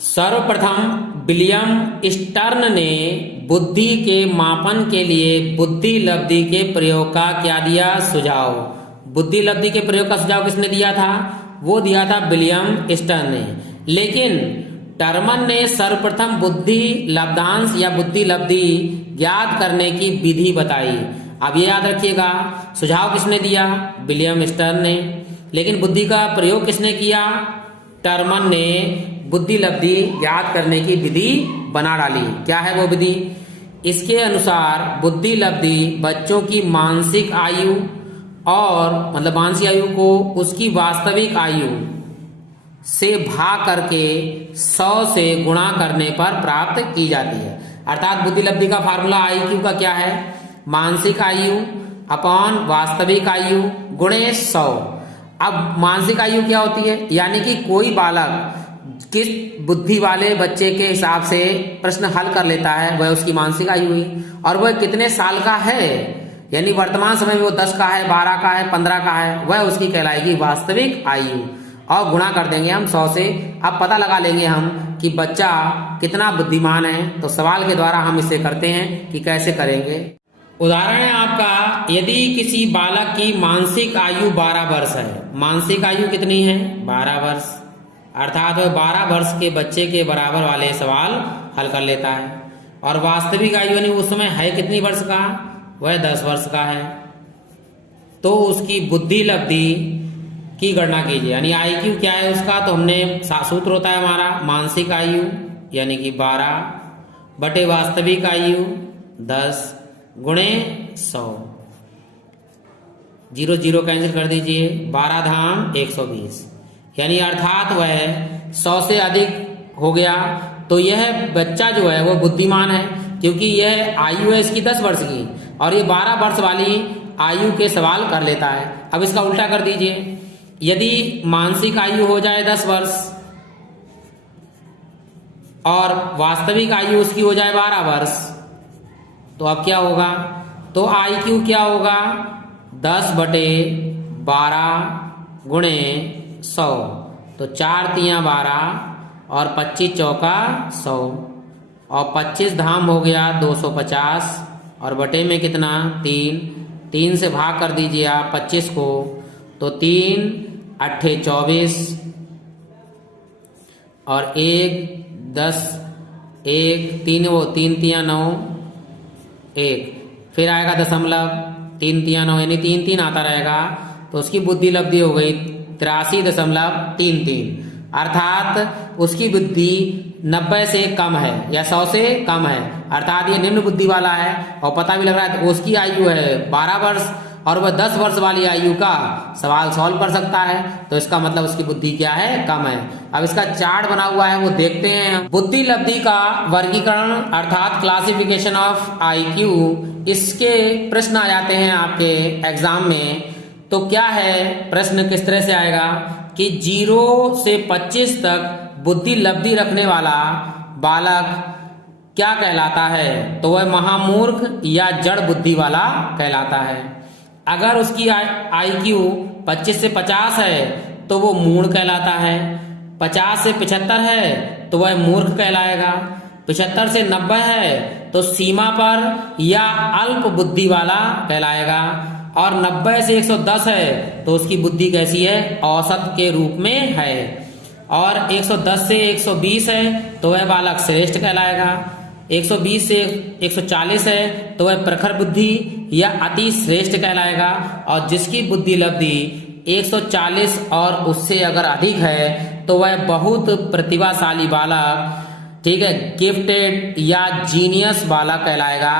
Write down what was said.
सर्वप्रथम William stern ने बुद्धि के मापन के लिए बुद्धि लब्धि के प्रयोग का क्या दिया सुझाव। बुद्धि लब्धि के प्रयोग का सुझाव किसने दिया था? वो दिया था विलियम स्टर्न ने। लेकिन टर्मन ने सर्वप्रथम बुद्धि लब्धांश या बुद्धि लब्धि ज्ञात करने की विधि बताई। अब ये याद रखिएगा, सुझाव किसने दिया? विलियम स्टर्न ने। लेकिन बुद्धि का प्रयोग किसने किया? टर्मन ने बुद्धि लब्धि ज्ञात करने की विधि बना डाली। क्या है वो विधि? इसके अनुसार बुद्धि लब्धि बच्चों की मानसिक आयु और मानसिक आयु को उसकी वास्तविक आयु से भाग करके 100 से गुणा करने पर प्राप्त की जाती है। अर्थात बुद्धि लब्धि का फार्मूला IQ का क्या है? मानसिक आयु अपॉन वास्तविक आयु गुणे 100। अब मानसिक आयु क्या होती है? यानी कि कोई बालक किस बुद्धि वाले बच्चे के हिसाब से प्रश्न हल कर लेता है, वह उसकी मानसिक आयु हुई। और वह कितने साल का है, यानी वर्तमान समय में वो 10 का है, 12 का है, 15 का है, वह उसकी कहलाएगी वास्तविक आयु। और गुणा कर देंगे हम 100 से। अब पता लगा लेंगे हम कि बच्चा कितना बुद्धिमान है। तो सवाल के द्वारा हम इसे करते हैं कि कैसे करेंगे। उदाहरण है आपका, यदि किसी बालक की मानसिक आयु 12 वर्ष है। मानसिक आयु कितनी है? 12 वर्ष। अर्थात वह 12 वर्ष के बच्चे के बराबर वाले सवाल हल कर लेता है। और वास्तविक आयु यानी उस समय है कितनी वर्ष का? वह 10 वर्ष का है। तो उसकी बुद्धि लब्धि की गणना कीजिए। यानी IQ क्या है उसका? तो हमने सूत्र होता है हमारा मानसिक आयु यानी कि 12 बटे वास्तविक आयु 10 गुणे 100। 0 0 कैंसिल कर दीजिए। 12 धाम 120, यानी अर्थात वह 100 से अधिक हो गया। तो यह बच्चा जो है वो बुद्धिमान है, क्योंकि यह आयु है इसकी 10 वर्ष की और ये 12 वर्ष वाली आयु के सवाल कर लेता है। अब इसका उल्टा कर दीजिए। यदि मानसिक आयु हो जाए 10 वर्ष और वास्तविक आयु उसकी हो जाए 12 वर्ष, तो अब क्या होगा? तो IQ क्या होगा? 10 बटे 12 गुणे 100। तो 4 तियां 12 और 25 चौका 100 और 25 धाम हो गया 250 और बटे में कितना? 3 से भाग कर दीजिए आप 25 को। तो 3 अट्ठे 24 और 1 10 1 3 तियां 9 1 फिर आएगा दशमलव 3 तियां 9 यानी 3 3 आता रहेगा। तो उसकी बुद्धि लब्धि हो गई 83.33। अर्थात उसकी बुद्धि 90 से कम है या 100 से कम है। अर्थात ये निम्न बुद्धि वाला है और पता भी लग रहा है। तो उसकी आयु है 12 वर्ष और वह 10 वर्ष वाली आयु का सवाल सॉल्व कर सकता है। तो इसका मतलब उसकी बुद्धि क्या है? कम है। अब इसका चार्ट बना हुआ है वो देखते हैं। बुद्धि लब्धि का वर्गीकरण अर्थात क्लासिफिकेशन ऑफ IQ, इसके प्रश्न आ जाते हैं आपके एग्जाम में। तो क्या है प्रश्न? किस तरह से आएगा कि 0 से 25 तक बुद्धि लब्धि रखने वाला बालक क्या कहलाता है? तो वह महामूर्ख या जड़ बुद्धि वाला कहलाता है। अगर उसकी IQ 25 से 50 है तो वो मूढ़ कहलाता है। 50 से 75 है तो वह मूर्ख कहलाएगा। 75 से 90 है तो सीमा पर या अल्प बुद्धि वाला कहलाएगा। और 90 से 110 है तो उसकी बुद्धि कैसी है? औसत के रूप में है। और 110 से 120 है तो वह बालक श्रेष्ठ कहलाएगा। 120 से 140 है तो वह प्रखर बुद्धि या अति श्रेष्ठ कहलाएगा। और जिसकी बुद्धि लब्धि 140 और उससे अगर अधिक है तो वह बहुत प्रतिभाशाली बालक, ठीक है, गिफ्टेड या जीनियस बालक कहलाएगा।